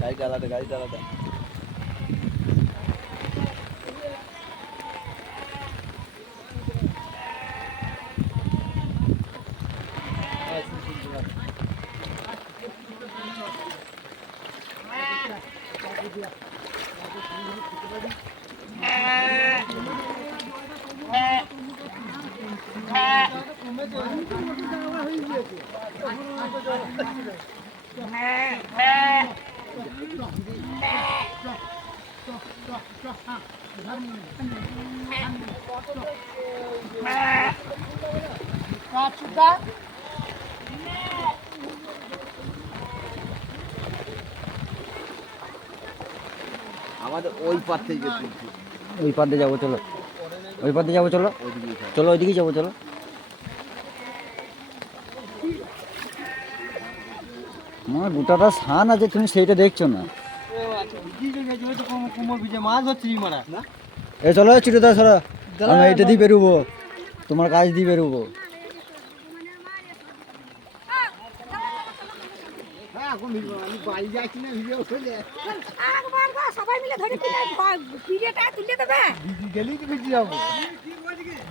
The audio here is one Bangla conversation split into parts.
গাড়িটা আলাদা, গাড়িটা আলাদা। আমাদের ওই পার থেকে ওই পার দিয়ে যাবো, চলো ওই পার দিয়ে যাবো, চলো চলো ওইদিকেই যাবো, চলো। আমার গোটাটা সান আছে, তুমি সেইটা দেখছো না। মাছ হচ্ছে মারা না। এ চলো চিরদা সরা, আমি এইটা দিয়ে বেরোবো, তোমার কাজ দিয়ে বেরোবো। বাড়ি যাচ্ছি না, ভিডিও করলে সবাই মিলে ধরে পিড়েটা তুলে দেবে। গেলেই তো বেশি যাবো।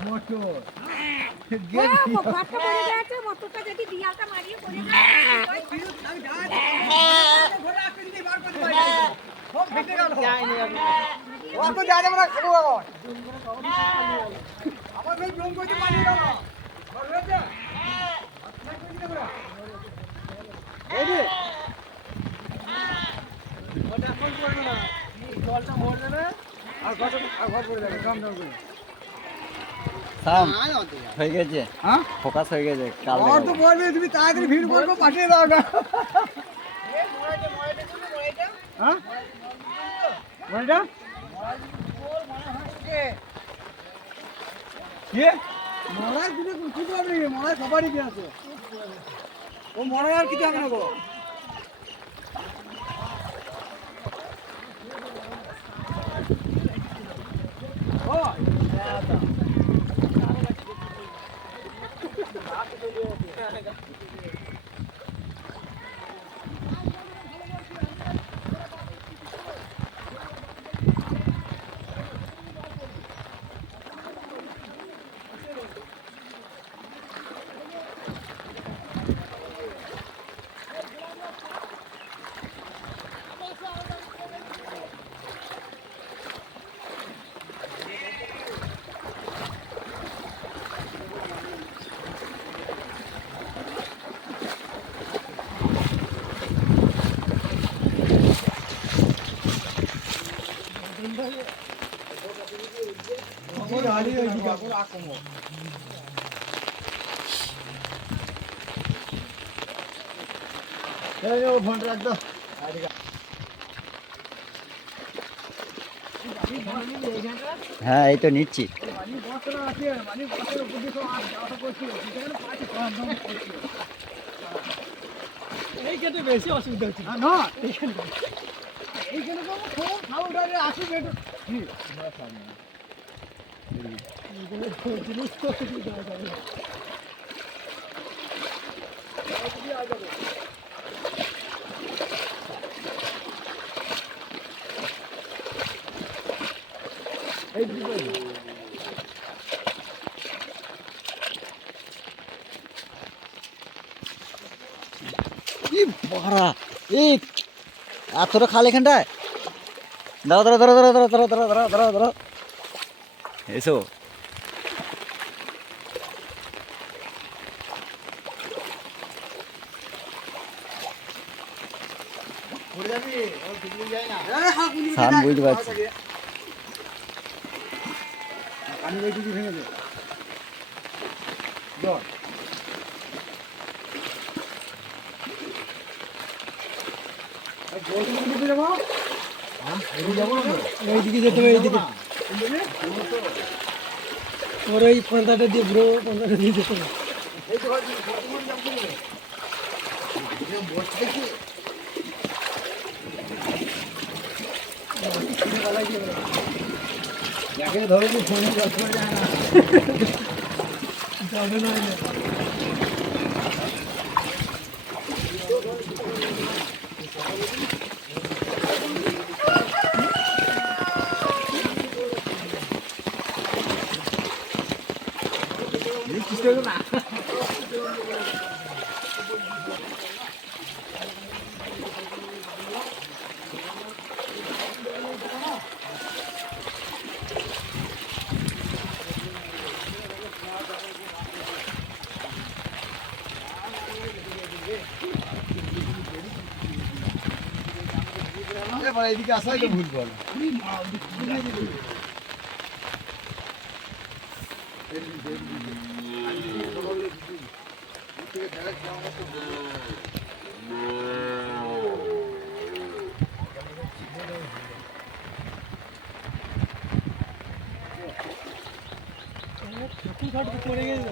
মোটর ঘরটা পড়ে গেছে, মোটরটা যদি দিয়ালটা মারিয়ে পড়ে যায়। জলটা মরবে না আর ঘর পড়ে যাবে, দাম দাম করে। হয়ে গেছে, হ্যাঁ ফোকাস হয়ে গেছে। কাল আর তো বলবে তুমি তাড়াতাড়ি ভিড় করবো, পাঠিয়ে দাও না। হ্যাঁ ময়টা কি মরার কিছু হবে না, মরার সবারই কি আছে, ও মরার আর কিছু হবে না গো। হ্যাঁ এই তো নিচ্ছি। এইখানে বেশি অসুবিধা হচ্ছে না, এইখানে আসুক একটু জিনিস তো কি বাড়া, এই এতটা খাল এখানটায়। দাঁড়া দাঁড়া দাঁড়া দাঁড়া দাঁড়া দাঁড়া দাঁড়া দাঁড়া দাঁড়া এসো। সান বুঝতে পারছি। ভেঙে দে এইদিকে যেতে হবে, এইদিকে ওর এই পন্থাটা দিয়ে ব্রো, পন্থাটা দিয়ে যেতে হবে। যাকে ধরে নি ফোনে জল পড়ে যায় না যাবে না এদিকে আসাই তো ভুল করে পড়ে গেছে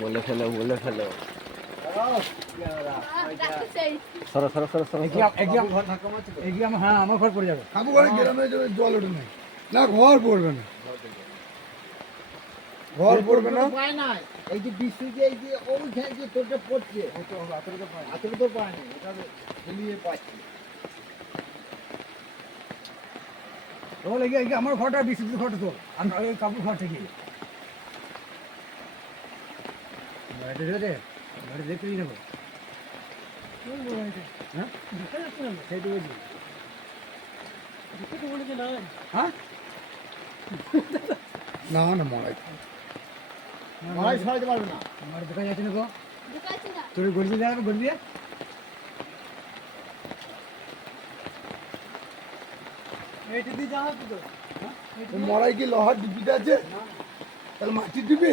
বলে ফেলো সরো সরো সরো সরো হ্যাঁ আমার ঘর পড়ে যাবে কাকু ঘরে গ্রামে জল ওঠে নাই না ঘর পড়বে না ঘর পড়বে না এই যে বৃষ্টি যে এই যে ওইখানে যে তোরটা পড়ছে হাতের তো পায়নি এটা ফেলিয়ে পাচ্ছি বলে কি আমার ঘরটা বৃষ্টিতে ঘরটা তো আমি ওই কাপড় ঘর থেকে বাড়িতে রে বাড়ি দেখতেই নেবো হ্যাঁ সেইটু বলছি হ্যাঁ না না মরাই মারাই সরাইতে পারবে না আমার দেখা যাচ্ছে না গো তোর গড়ি দিয়ে যাবে গড়ি দিয়ে এইটা দিয়ে যাওয়া তো মরাই কি লোহার ডিপিটা আছে তাহলে মাটির ডিপি